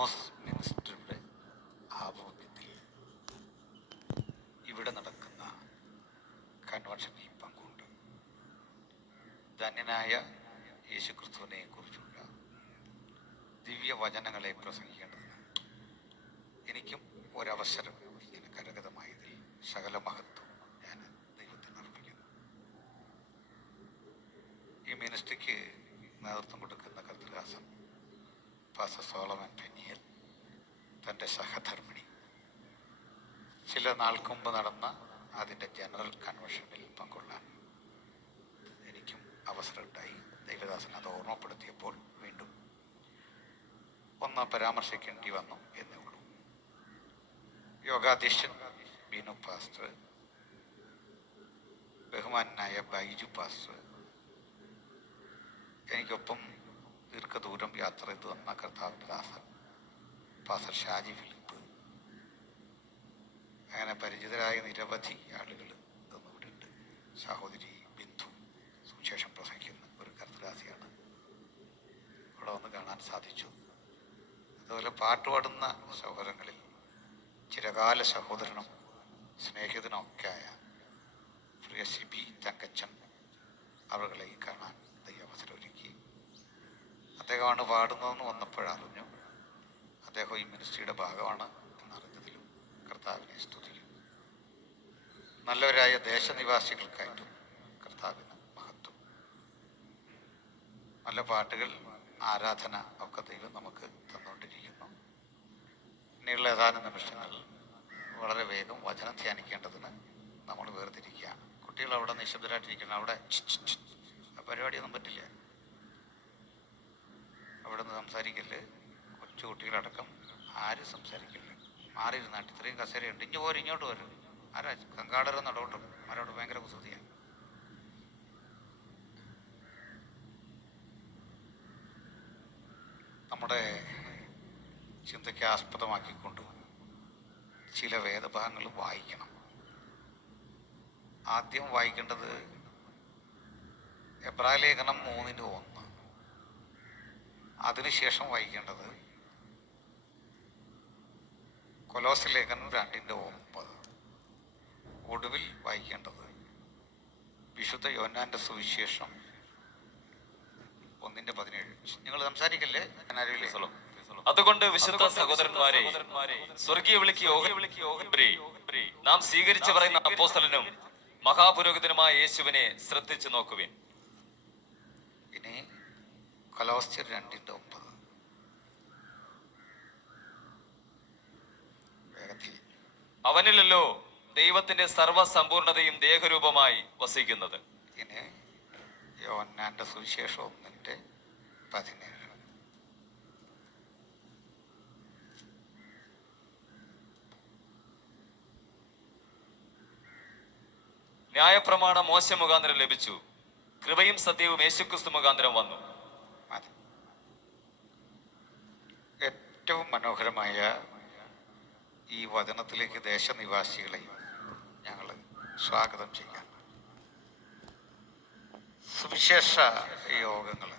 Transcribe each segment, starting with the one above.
പത്മോസ് മിനിസ്റ്ററുടെ ആഭിമുഖ്യത്തിൽ ഇവിടെ നടക്കുന്ന കൺവെൻഷനിൽ പങ്കുണ്ട്. ധന്യനായ യേശുക്രിസ്തുവിനെ കുറിച്ചുള്ള ദിവ്യവചനങ്ങളെ പ്രസംഗിക്കേണ്ടതിന് എനിക്കും ഒരവസരം ഇങ്ങനെ കരഗതമായതിൽ സകല മഹത്വം ഞാൻ ദൈവത്തിന് അർപ്പിക്കുന്നു. ഈ മിനിസ്ട്രിക്ക് നേതൃത്വം കൊടുക്കുന്ന കർത്തൃദാസൻ പാസ്റ്റർ സോളമൻ പെനിയൽ തൻ്റെ സഹധർമ്മിണി ചില നാൾക്ക് മുമ്പ് നടന്ന അതിൻ്റെ ജനറൽ കൺവെൻഷനിൽ പങ്കൊള്ളാൻ എനിക്കും അവസരമുണ്ടായി. ദൈവദാസൻ അത് ഓർമ്മപ്പെടുത്തിയപ്പോൾ വീണ്ടും ഒന്ന് പരാമർശിക്കേണ്ടി വന്നു എന്നേ ഉള്ളൂ. യോഗാധ്യക്ഷൻ ബീനു പാസ്റ്റർ, ബഹുമാനായ ബൈജു പാസ്റ്റർ, എനിക്കൊപ്പം ദീർഘദൂരം യാത്ര ചെയ്തു വന്ന കർത്താവിൻ്റെ ദാസൻ പാസ്റ്റർ ഷാജി ഫിലിപ്പ്, അങ്ങനെ പരിചിതരായ നിരവധി ആളുകൾ ഇവിടെ ഉണ്ട്. സഹോദരി ബിന്ദു സുവിശേഷം പ്രസംഗിക്കുന്ന ഒരു കർത്തദാസിയാണ്, ഇവിടെ വന്ന് കാണാൻ സാധിച്ചു. അതുപോലെ പാട്ടുപാടുന്ന സഹോദരങ്ങളിൽ ചിരകാല സഹോദരനും സ്നേഹിതനും ഒക്കെ ആയ പ്രിയ സിബി തങ്കച്ചൻ അവകളെ കാണാൻ അവസരം ഒരുക്കി. അദ്ദേഹമാണ് പാടുന്നതെന്ന് വന്നപ്പോഴറിഞ്ഞു. അദ്ദേഹം ഈ മിനിസ്ട്രിയുടെ ഭാഗമാണ് എന്നറിഞ്ഞതിലും കർത്താവിനെ സ്തുതിക്കുന്നു. നല്ലവരായ ദേശനിവാസികൾക്കായിട്ടും കർത്താവിന് മഹത്വം. നല്ല പാട്ടുകൾ, ആരാധന ഒക്കെ ദൈവം നമുക്ക് തന്നുകൊണ്ടിരിക്കുന്നു. ഇനിയുള്ള ഏതാനും നിമിഷങ്ങൾ വളരെ വേഗം വചനം ധ്യാനിക്കേണ്ടതിന് നമ്മൾ വേർതിരിക്കുകയാണ്. കുട്ടികൾ അവിടെ നിശബ്ദരായിട്ടിരിക്കണം. അവിടെ പരിപാടിയൊന്നും പറ്റില്ല. അവിടെ നിന്ന് സംസാരിക്കല്. കൊച്ചു കുട്ടികളടക്കം ആരും സംസാരിക്കില്ല. മാറിയിരുന്നാട്ട് ഇത്രയും കസേരയുണ്ട്. ഇങ്ങോട്ട് വരും. ആരാ കങ്കാടരും നടോട്ടും അവരോട് ഭയങ്കര കുസൃതിയാണ്. നമ്മുടെ ചിന്തയ്ക്ക് ആസ്പദമാക്കിക്കൊണ്ട് ചില വേദഭാഗങ്ങൾ വായിക്കണം. ആദ്യം വായിക്കേണ്ടത് എബ്രായ ലേഖനം 3:1. അതിനുശേഷം വായിക്കേണ്ടത് കൊലോസ്യ ലേഖനം 2:9. ഒടുവിൽ വായിക്കേണ്ടത് വിശുദ്ധ യോഹന്നാന്റെ സുവിശേഷം 1:17. നിങ്ങൾ സംസാരിക്കല്ലേ, ഞാൻ അറിയില്ലേ. അതുകൊണ്ട് വിശുദ്ധ സഹോദരന്മാരെ, സ്വർഗീയ വിളിക്ക് നാം സ്വീകരിച്ചു പറയുന്ന അപ്പോസ്തലനും മഹാപുരോഹിതനുമായ യേശുവിനെ ശ്രദ്ധിച്ചു നോക്കുവിൻ. ഇനി കൊലോസ്യർ 2:9. അവനിലല്ലോ ദൈവത്തിന്റെ സർവസമ്പൂർണതയും ദേഹരൂപമായി വസിക്കുന്നത്. ഇനി യോഹന്നാന്റെ സുവിശേഷം 1:17. ന്യായപ്രമാണം മോശെ മുഖാന്തരം ലഭിച്ചു, കൃപയും സത്യവും യേശുക്രിസ്തു മുഖാന്തരം വന്നു. ഏറ്റവും മനോഹരമായ ഈ വചനത്തിലേക്ക് ദേശനിവാസികളെയും ഞങ്ങൾ സ്വാഗതം ചെയ്യാം. സുവിശേഷ യോഗങ്ങൾ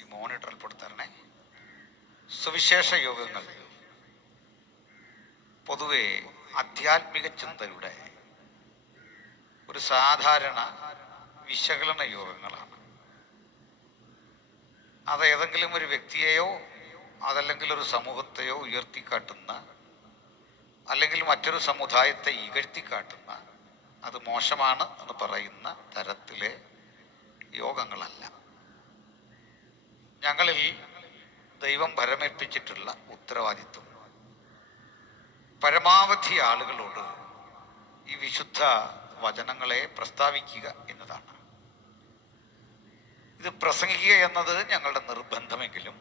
ഈ മോണിറ്ററിൽ കൊടുത്തരണേ. സുവിശേഷ യോഗങ്ങൾ പൊതുവെ ആധ്യാത്മിക ചിന്തയുടെ ഒരു സാധാരണ വിശകലന യോഗങ്ങളാണ്. അത് ഏതെങ്കിലും ഒരു വ്യക്തിയെയോ അതല്ലെങ്കിൽ ഒരു സമൂഹത്തെയോ ഉയർത്തിക്കാട്ടുന്ന, അല്ലെങ്കിൽ മറ്റൊരു സമുദായത്തെ ഇകഴ്ത്തിക്കാട്ടുന്ന, അത് മോശമാണ് എന്ന് പറയുന്ന തരത്തിലെ യോഗങ്ങളല്ല. ഞങ്ങളിൽ ദൈവം ഭരമേൽപ്പിച്ചിട്ടുള്ള ഉത്തരവാദിത്വം പരമാവധി ആളുകളോട് ഈ വിശുദ്ധ വചനങ്ങളെ പ്രസ്താവിക്കുക എന്നതാണ്. ഇത് പ്രസംഗിക്കുക എന്നത് ഞങ്ങളുടെ നിർബന്ധമെങ്കിലും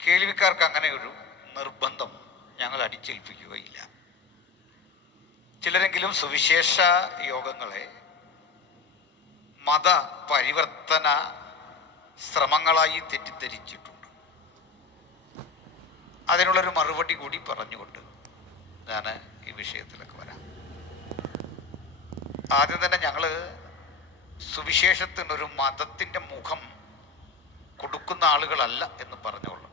കേൾവിക്കാർക്ക് അങ്ങനെ ഒരു നിർബന്ധം ഞങ്ങൾ അടിച്ചേൽപ്പിക്കുകയില്ല. ചിലരെങ്കിലും സുവിശേഷ യോഗങ്ങളെ മത പരിവർത്തന ശ്രമങ്ങളായി തെറ്റിദ്ധരിച്ചിട്ടുണ്ട്. അതിനുള്ളൊരു മറുപടി കൂടി പറഞ്ഞുകൊണ്ട് ഞാൻ ഈ വിഷയത്തിലൊക്കെ വരാം. ആദ്യം തന്നെ ഞങ്ങൾ സുവിശേഷത്തിനൊരു മതത്തിൻ്റെ മുഖം കൊടുക്കുന്ന ആളുകളല്ല എന്ന് പറഞ്ഞോളൂ.